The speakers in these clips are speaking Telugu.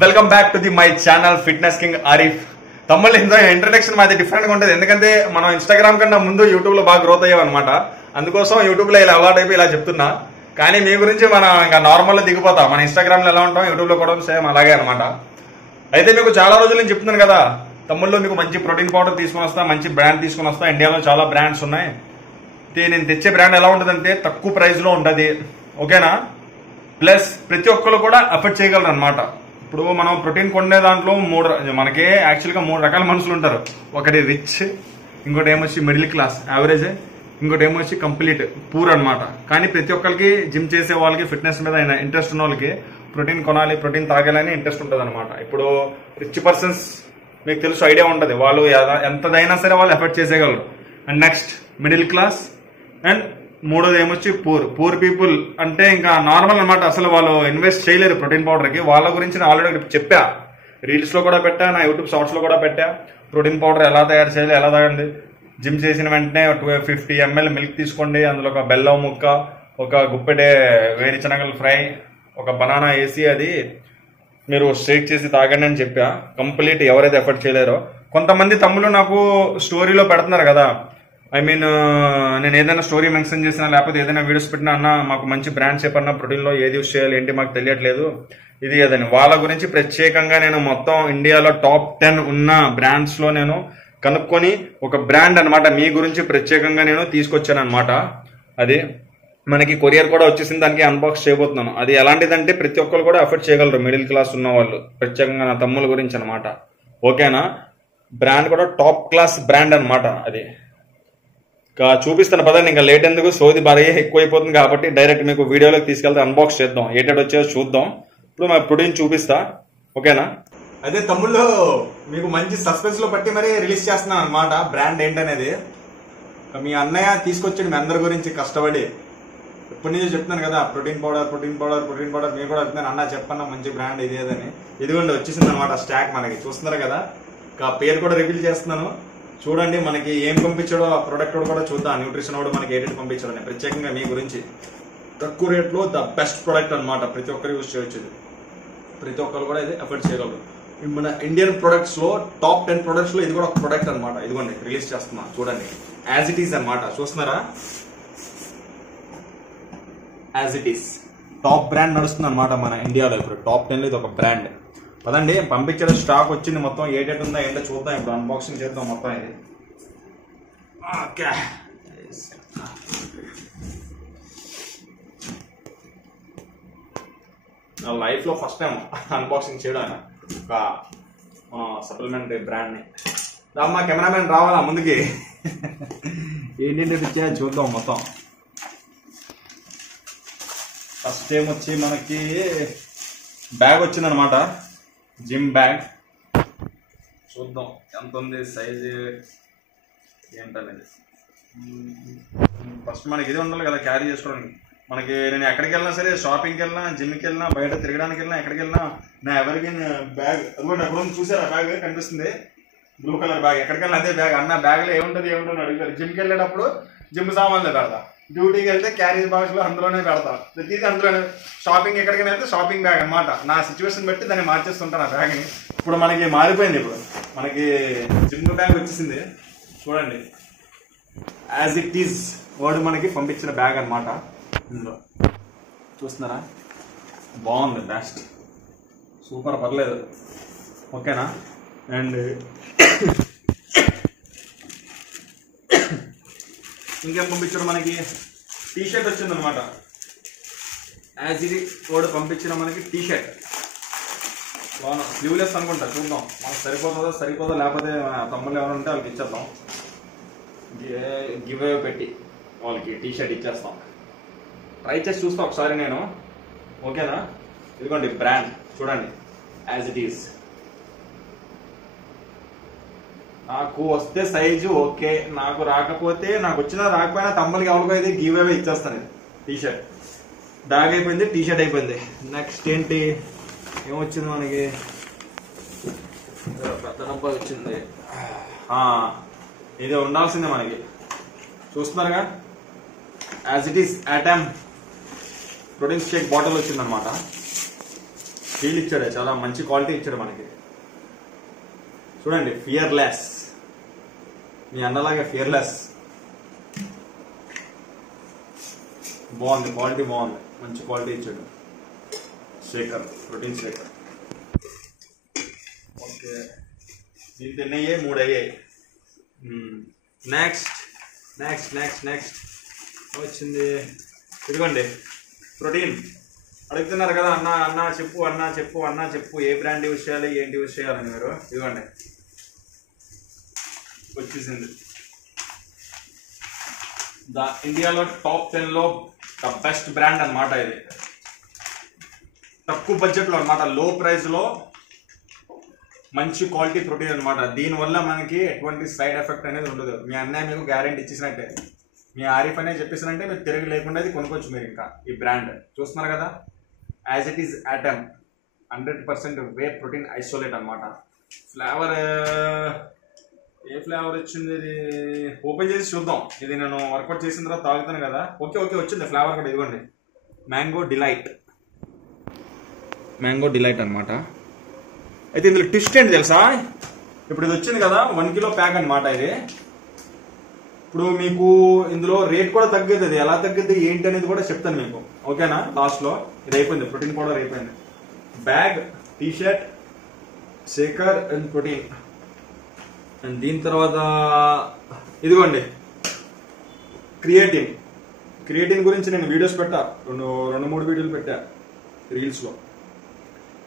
Welcome back to the my channel fitness king Arif. తమ్ముళ్ళు ఇంట్రడక్షన్ మాది డిఫరెంట్ గా ఉంటుంది, ఎందుకంటే మనం ఇన్స్టాగ్రామ్ కన్నా ముందు యూట్యూబ్ లో బాగా గ్రోత్ అయ్యాం అనమాట. అందుకోసం యూట్యూబ్ లో ఇలా అలవాటు అయిపోయి ఇలా చెప్తున్నా. కానీ మీ గురించి మనం ఇంకా నార్మల్ లో దిగిపోతాం. మన ఇన్స్టాగ్రామ్ లో ఎలా ఉంటాం, యూట్యూబ్ లో కూడా సేమ్ అలాగే అనమాట. అయితే మీకు చాలా రోజులు నేను చెప్తున్నాను కదా తమ్ముళ్ళు, మీకు మంచి ప్రోటీన్ పౌడర్ తీసుకుని వస్తా, మంచి బ్రాండ్ తీసుకుని వస్తా. ఇండియాలో చాలా బ్రాండ్స్ ఉన్నాయి. నేను తెచ్చే బ్రాండ్ ఎలా ఉంటుందంటే తక్కువ ప్రైస్ లో ఉంటుంది, ఓకేనా. ప్లస్ ప్రతి ఒక్కరు కూడా అఫోర్డ్ చేయగలరు అనమాట. ఇప్పుడు మనం ప్రోటీన్ కొనే దాంట్లో మనకి యాక్చువల్గా 3 రకాల మనుషులు ఉంటారు. ఒకటి రిచ్, ఇంకోటి ఏమొచ్చి మిడిల్ క్లాస్ యావరేజ్, ఇంకోటి ఏమొచ్చి కంప్లీట్ పూర్ అనమాట. కానీ ప్రతి ఒక్కరికి జిమ్ చేసే వాళ్ళకి, ఫిట్నెస్ మీద ఇంట్రెస్ట్ ఉన్న వాళ్ళకి ప్రోటీన్ కొనాలి, ప్రోటీన్ తాగాలని ఇంట్రెస్ట్ ఉంటుంది అనమాట. ఇప్పుడు రిచ్ పర్సన్స్ మీకు తెలుసు, ఐడియా ఉంటుంది, వాళ్ళు ఎంతదైనా సరే వాళ్ళు ఎఫర్ట్ చేసేయగలరు. And next middle class, and మూడోది ఏమొచ్చి పూర్ పీపుల్ అంటే ఇంకా నార్మల్ అనమాట. అసలు వాళ్ళు ఇన్వెస్ట్ చేయలేరు ప్రోటీన్ పౌడర్ కి. వాళ్ళ గురించి నేను ఆల్రెడీ చెప్పా, రీల్స్ లో కూడా పెట్టా, నా యూట్యూబ్ షార్ట్స్ లో కూడా పెట్టా. ప్రోటీన్ పౌడర్ ఎలా తయారు చేయాలి, ఎలా తాగండి. జిమ్ చేసిన వెంటనే 250 ml మిల్క్ తీసుకోండి, అందులో ఒక బెల్లం ముక్క, ఒక గుప్పెడే వేడి శనగలు ఫ్రై, ఒక బనానా వేసి అది మీరు షేక్ చేసి తాగండి అని చెప్పా. కంప్లీట్ ఎవరైతే ఎఫర్ట్ చేయలేరో. కొంతమంది తమ్ముళ్ళు నాకు స్టోరీలో పెడుతున్నారు కదా, నేను ఏదైనా స్టోరీ మెన్షన్ చేసినా లేకపోతే ఏదైనా వీడియోస్ పెట్టినా, అన్న మాకు మంచి బ్రాండ్స్ చెప్పన్నా, ప్రోటీన్ లో ఏది యూస్ చేయాలి ఏంటి మాకు తెలియట్లేదు ఇది ఏదని. వాళ్ళ గురించి ప్రత్యేకంగా నేను మొత్తం ఇండియాలో టాప్ 10 ఉన్న బ్రాండ్స్ లో నేను కనుక్కొని ఒక బ్రాండ్ అనమాట మీ గురించి ప్రత్యేకంగా నేను తీసుకొచ్చాను అనమాట. అది మనకి కొరియర్ కూడా వచ్చేసింది, దానికి అన్బాక్స్ చేయబోతున్నాను. అది ఎలాంటిదంటే ప్రతి ఒక్కరు కూడా అఫోర్డ్ చేయగలరు, మిడిల్ క్లాస్ ఉన్న వాళ్ళు. ప్రత్యేకంగా నా తమ్ముల గురించి అనమాట, ఓకేనా. బ్రాండ్ కూడా టాప్ క్లాస్ బ్రాండ్ అనమాట. అది చూపిస్తాను పదండి, ఇంకా లేట్ ఎందుకు, సోది బాగా ఎక్కువైపోతుంది కాబట్టి డైరెక్ట్ మీకు వీడియోలోకి తీసుకెళ్తే అన్బాక్స్ చేద్దాం, ఏటేటి వచ్చేదో చూద్దాం. ఇప్పుడు మా ప్రోటీన్ చూపిస్తా, ఓకేనా. అదే తమ్ముళ్ళు మీకు మంచి సస్పెన్స్ లో పట్టి మరీ రిలీజ్ చేస్తున్నాను అనమాట బ్రాండ్ ఏంటనేది. మీ అన్నయ్య తీసుకొచ్చాడు మీ అందరి గురించి కష్టపడి. ఎప్పటి నుంచో చెప్తున్నాను కదా, ప్రోటీన్ పౌడర్ మీరు కూడా చెప్తున్నాను, అన్న చెప్పన్నా మంచి బ్రాండ్ ఇది ఏదని. ఇదిగోండి వచ్చేసింది అనమాట స్టాక్ మనకి, చూస్తున్నారు కదా. పేరు కూడా రివీల్ చేస్తున్నాను, చూడండి. మనకి ఏం పంపించాడో ఆ ప్రొడక్ట్ కూడా చూద్దాం, న్యూట్రిషన్ కూడా మనకి ఏంటి పంపించాడు అని. ప్రత్యేకంగా మీ గురించి తక్కువ రేట్లో ద బెస్ట్ ప్రొడక్ట్ అనమాట. ప్రతి ఒక్కరు యూజ్ చేయొచ్చు, ప్రతి ఒక్కరు కూడా ఇది ఎఫర్ట్ చేయగలరు. మన ఇండియన్ ప్రొడక్ట్స్ లో టాప్ 10 ప్రొడక్ట్స్ లో ఇది కూడా ఒక ప్రొడక్ట్ అనమాట. ఇదిగోండి రిలీజ్ చేస్తున్నా, చూడండి. యాజ్ ఇట్ ఈస్ అనమాట, చూస్తున్నారా. As it is top brand నడుస్తుంది అనమాట మన ఇండియాలో. ఇప్పుడు టాప్ 10 లో ఇది ఒక బ్రాండ్. పదండి పంపించడం స్టాక్ వచ్చింది, మొత్తం ఏటేట్ ఉందా ఏంటో చూద్దాం. ఇప్పుడు అన్బాక్సింగ్ చేద్దాం మొత్తం ఇది. ఓకే, నా లైఫ్ లో ఫస్ట్ టైం అన్బాక్సింగ్ చేయడం ఒక సప్లిమెంటరీ బ్రాండ్ ని. మా కెమెరామెన్ రావాలా ముందుకి, ఏంటంటే పిచ్చా చూద్దాం మొత్తం. ఫస్ట్ టైం వచ్చి మనకి బ్యాగ్ వచ్చిందనమాట, జిమ్ బ్యాగ్. చూద్దాం ఎంత ఉంది సైజు ఏంటనేది. ఫస్ట్ మనకి ఇది ఉండాలి కదా క్యారీ చేసుకోవడానికి. మనకి నేను ఎక్కడికి వెళ్ళినా సరే, షాపింగ్కి వెళ్ళినా, జిమ్కి వెళ్ళినా, బయట తిరగడానికి వెళ్ళినా, ఎక్కడికి వెళ్ళినా నా ఎవరికి బ్యాగ్ అదిగోండి ఎక్కడ చూసారా, బ్యాగ్ కనిపిస్తుంది, బ్లూ కలర్ బ్యాగ్. ఎక్కడికి వెళ్ళినా అదే బ్యాగ్. అన్న బ్యాగ్లో ఏముంటుంది అడుగుతారు. జిమ్కి వెళ్ళేటప్పుడు జిమ్ సామాన్లే పెడతా, డ్యూటీకి వెళ్తే క్యారేజ్ బాక్స్ లో అందులోనే పెడతా, ప్రతిదీ అందులోనే. షాపింగ్ ఎక్కడికైనా వెళ్తే షాపింగ్ బ్యాగ్ అనమాట. నా సిచ్యువేషన్ బట్టి దాన్ని మార్చేస్తుంటాను ఆ బ్యాగ్ని. ఇప్పుడు మనకి మారిపోయింది, ఇప్పుడు మనకి జిమ్ బ్యాగ్ వచ్చేసింది చూడండి. యాజ్ ఇట్ ఈజ్ వాడు మనకి పంపించిన బ్యాగ్ అనమాట. ఇందులో చూస్తున్నారా, బాగుంది, బెస్ట్, సూపర్, పర్లేదు, ఓకేనా. అండ్ ఇంకేం పంపించాడు మనకి, టీ షర్ట్ వచ్చింది అనమాట. యాజ్ ఇది కోడ్ పంపించిన మనకి టీ షర్ట్, స్లీవ్లెస్ అనుకుంటా, చూద్దాం మనకు సరిపోదో లేకపోతే తమ్ముళ్ళు ఎవరు ఉంటే వాళ్ళకి ఇచ్చేద్దాం. గివ్ అవే పెట్టి వాళ్ళకి టీ షర్ట్ ఇచ్చేస్తాం. ట్రై చేసి చూస్తా ఒకసారి నేను, ఓకేనా. ఇదిగోండి బ్రాండ్ చూడండి, యాజ్ ఇట్ ఈస్. నాకు వస్తే సైజు ఓకే, నాకు రాకపోతే, నాకు వచ్చినా రాకపోయినా తమ్ముళ్ళకి ఎవరికో అయితే గివ్ అవే ఇచ్చేస్తాను. టీ షర్ట్ బ్యాగ్ అయిపోయింది, టీ షర్ట్ అయిపోయింది. నెక్స్ట్ ఏంటి, ఏమొచ్చింది మనకి, పెద్ద డబ్బా వచ్చింది. ఇది ఉండాల్సిందే మనకి, చూస్తున్నారుగా. As it is Atom protein shake bottle వచ్చిందనమాట. స్టీల్ ఇచ్చాడు, చాలా మంచి క్వాలిటీ ఇచ్చాడు మనకి. చూడండి, ఫియర్లెస్, మీ అన్నలాగే ఫియర్లెస్. బాగుంది, క్వాలిటీ బాగుంది, మంచి క్వాలిటీ ఇచ్చాడు. Shaker, protein shaker. ఓకే, దీంతో ఎన్ని అయ్యాయి? 3 అయ్యాయి. నెక్స్ట్ నెక్స్ట్ నెక్స్ట్ నెక్స్ట్ వచ్చింది, ఇదిగోండి ప్రోటీన్. అడుగుతున్నారు కదా, అన్న అన్న చెప్పు, అన్న చెప్పు, అన్న చెప్పు, ఏ బ్రాండ్ యూజ్ చేయాలి, ఏంటి యూజ్ చేయాలని మీరు. ఇదిగోండి వచ్చేసింది. ఇండియాలో టాప్ 10లో ద బెస్ట్ బ్రాండ్ అనమాట ఇది. తక్కువ బడ్జెట్లో అనమాట, లో ప్రైస్లో మంచి క్వాలిటీ ప్రోటీన్ అనమాట. దీనివల్ల మనకి ఎటువంటి సైడ్ ఎఫెక్ట్ అనేది ఉండదు. మీ అన్నయ్య మీకు గ్యారెంటీ ఇచ్చేసినట్టే, మీ ఆరిఫ్ అనేది చెప్పేసినట్టే మీరు తిరిగి లేకుండా ఇది కొనుక్కోవచ్చు మీరు. ఇంకా ఈ బ్రాండ్ చూస్తున్నారు కదా, as it is atom 100% whey protein isolate అనమాట. ఫ్లేవర్ ఏ ఫ్లేవర్ వచ్చింది, ఇది ఓపెన్ చేసి చూద్దాం. ఇది నేను వర్కౌట్ చేసిన తర్వాత తాగుతాను కదా. ఓకే ఓకే, వచ్చింది ఫ్లేవర్ కూడా. ఇదిగోండి, మ్యాంగో డిలైట్, మ్యాంగో డిలైట్ అనమాట. అయితే ఇందులో ట్విస్ట్ ఏంటి తెలుసా, ఇప్పుడు ఇది వచ్చింది కదా 1 కిలో ప్యాక్ అనమాట ఇది. ఇప్పుడు మీకు ఇందులో రేట్ కూడా తగ్గుతుంది. అది ఎలా తగ్గుద్ది ఏంటి అనేది కూడా చెప్తాను మీకు, ఓకేనా. లాస్ట్ లో ఇది అయిపోయింది, ప్రోటీన్ పౌడర్ అయిపోయింది. Bag, T shirt, shaker and protein. And దీని తర్వాత ఇదిగోండి క్రియేటిన్. క్రియేటిన్ గురించి నేను వీడియోస్ పెట్టా, 2-3 వీడియోలు పెట్టా రీల్స్ లో.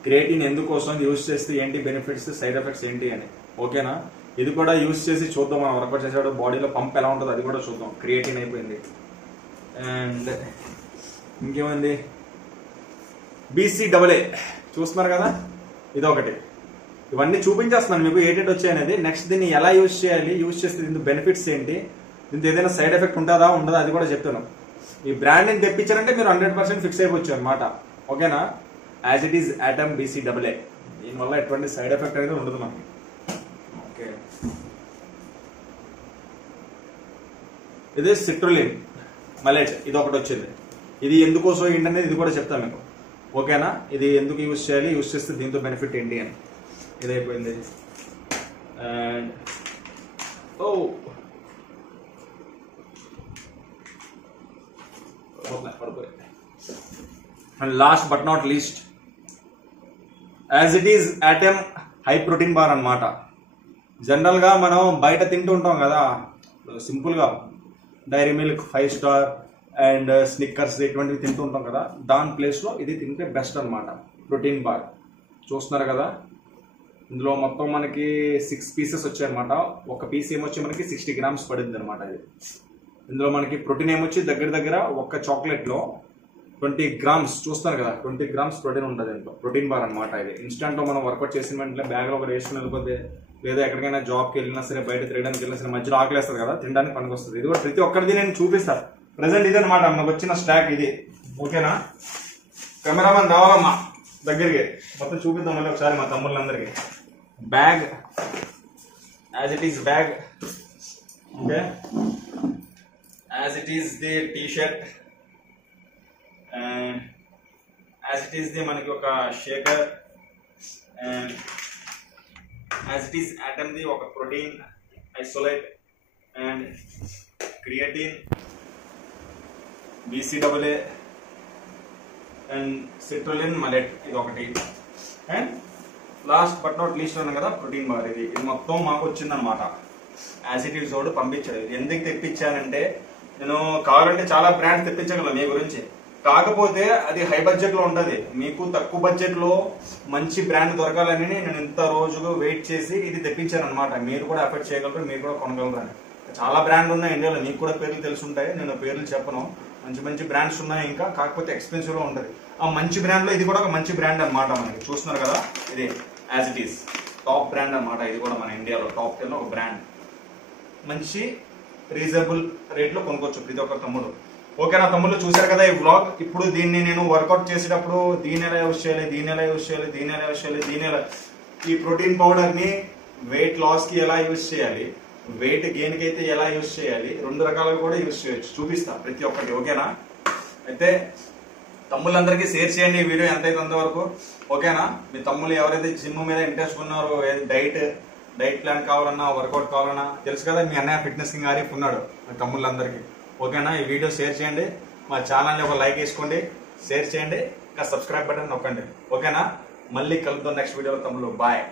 క్రియేటిన్ ఎందుకోసం యూజ్ చేస్తే ఏంటి బెనిఫిట్స్, సైడ్ ఎఫెక్ట్స్ ఏంటి అని, ఓకేనా. ఇది కూడా యూజ్ చేసి చూద్దాం, మనం వర్కౌట్ చేసేవాడు బాడీలో పంప్ ఎలా ఉంటుందో అది కూడా చూద్దాం. క్రియేటిన్ అయిపోయింది. అండ్ ఇంకేమైంది, BCAA చూస్తున్నారు కదా, ఇది ఒకటి. ఇవన్నీ చూపించేస్తున్నాను మీకు ఏటేట్ వచ్చాయనేది. నెక్స్ట్ దీన్ని ఎలా యూజ్ చేయాలి, యూజ్ చేస్తే దీని బెనిఫిట్స్ ఏంటి, దీంతో ఏదైనా సైడ్ ఎఫెక్ట్ ఉంటుందా ఉండదా అది కూడా చెప్తాను. ఈ బ్రాండ్ ని తెప్పించారంటే మీరు 100% ఫిక్స్ అయిపోవచ్చు అనమాట, ఓకేనా. As it is atom BCAA. దీనివల్ల ఎటువంటి సైడ్ ఎఫెక్ట్ అనేది ఉండదు మనకి. ఓకే, ఇది సిట్రులిన్ మలేజ్, ఇది ఒకటి వచ్చింది. ఇది ఎందుకోసం ఏంటనేది ఇది కూడా చెప్తాను మీకు, ఓకేనా. ఇది ఎందుకు యూజ్ చేయాలి, యూజ్ చేస్తే దీంతో బెనిఫిట్ ఏంటి అని. ఇది అయిపోయింది. And and last but not least, as it is Atom high protein bar అనమాట. జనరల్ గా మనం బయట తింటూ ఉంటాం కదా, సింపుల్ గా Dairy Milk, 5 Star and Snickers ఇటువంటివి తింటూ ఉంటాం కదా, దాని ప్లేస్ లో ఇది తింటే బెస్ట్ అనమాట. ప్రోటీన్ బార్ చూస్తున్నారు కదా, ఇందులో మొత్తం మనకి 6 పీసెస్ వచ్చాయి అనమాట. ఒక పీస్ ఏమొచ్చి మనకి 60 గ్రామ్స్ పడింది అనమాట. ఇది ఇందులో మనకి ప్రోటీన్ ఏమొచ్చి దగ్గర దగ్గర ఒక చాక్లెట్ లో 20 గ్రామ్స్ చూస్తున్నారు కదా, 20 గ్రామ్స్ ప్రోటీన్ ఉంటుంది దీంట్లో. ప్రోటీన్ బార్ అనమాట. ఇది ఇన్స్టెంట్ లో మనం వర్కౌట్ చేసిన వెంటనే బ్యాగ్ లో ఒకటి వేసుకుని వెళ్ళిపోతే, లేదా ఎక్కడికైనా జాబ్కి వెళ్ళినా సరే, బయట తిరగడానికి వెళ్ళినా సరే, మధ్యలో ఆకలేస్తుంది కదా, తినడానికి పనికి వస్తుంది. ఇది కూడా ప్రతి ఒక్కరిది నేను చూపిస్తాను. ప్రెసెంట్ ఇది అనమాట మనకు వచ్చిన స్టాక్ ఇది, ఓకేనా. కెమెరామెన్ రావాలమ్మా దగ్గరికి, మొత్తం చూపిద్దాం మళ్ళీ ఒకసారి మా తమ్ముళ్ళందరికీ. Bag as it is bag, okay. As it is the T shirt, and as it is the మనకి ఒక shaker, and as it is Atom the ఒక protein isolate, and creatine, BCAA and citrulline malate, ఇది ఒకటి. And last but not least ఉన్నాం కదా ప్రోటీన్ బార్. ఇది మొత్తం మాకు వచ్చిందనమాట. యాజ్ ఇట్ ఈస్ తోడు పంపించాడు. ఇది ఎందుకు తెప్పించానంటే, నేను కావాలంటే చాలా బ్రాండ్స్ తెప్పించగలను మీ గురించి, కాకపోతే అది హై బడ్జెట్ లో ఉంటది. మీకు తక్కువ బడ్జెట్ లో మంచి బ్రాండ్ దొరకాలని నేను ఇంత రోజులు వెయిట్ చేసి ఇది తెప్పించాను అనమాట. మీరు కూడా ఎఫర్ట్ చేయగలరు, మీరు కూడా కొనగలరు అని. చాలా బ్రాండ్లు ఉన్నాయి ఇండియాలో, మీకు కూడా పేర్లు తెలుసుంటాయి, నేను పేర్లు చెప్పను. మంచి మంచి బ్రాండ్స్ ఉన్నాయి ఇంకా, కాకపోతే ఎక్స్పెన్సివ్ గా ఉంటది. ఆ మంచి బ్రాండ్ లో ఇది కూడా ఒక మంచి బ్రాండ్ అనమాట. మనకి చూస్తున్నారు కదా, ఇది as it is top brand అనమాట. ఇది కూడా మన ఇండియాలో టాప్ 10 లో ఒక బ్రాండ్. మంచి రీజనబుల్ రేట్ లో కొనుక్కోవచ్చు ప్రతి ఒక్క తమ్ముడు, ఓకేనా. తమ్ముళ్ళు చూశారు కదా ఈ వ్లాగ్. ఇప్పుడు దీన్ని నేను వర్కౌట్ చేసేటప్పుడు దీన్ని ఎలా యూజ్ చేయాలి, దీన్ని ఎలా యూజ్ చేయాలి, దీన్ని ఎలా యూజ్ చేయాలి, దీన్ని ఎలా, ఈ ప్రోటీన్ పౌడర్ ని వెయిట్ లాస్ కి ఎలా యూజ్ చేయాలి, వెయిట్ గెయిన్ కి అయితే ఎలా యూజ్ చేయాలి, 2 రకాలుగా కూడా యూజ్ చేయొచ్చు. చూపిస్తా ప్రతి ఒక్కటి, ఓకేనా. అయితే తమ్ముళ్ళందరికీ షేర్ చేయండి ఈ వీడియో ఎంతైతే అంతవరకు, ఓకేనా? మీ తమ్ముళ్ళు ఎవరైతే జిమ్ మీద ఇంట్రెస్ట్ ఉన్నారో, డైట్ ప్లాన్ కావాలన్నా, వర్కౌట్ కావాలన్నా, తెలుసు కదా మీ అన్నయ్య ఫిట్నెస్ కింగ్ ఆరిఫ్ ఉన్నాడు మీ తమ్ముళ్ళందరికీ, ఓకేనా? ఈ వీడియో షేర్ చేయండి, మా ఛానల్ని ఒక లైక్ వేసుకోండి, షేర్ చేయండి, ఇంకా సబ్స్క్రైబ్ బటన్ నొక్కండి, ఓకేనా? మళ్ళీ కలుద్దాం నెక్స్ట్ వీడియోలో తమ్ముళ్ళు. బాయ్.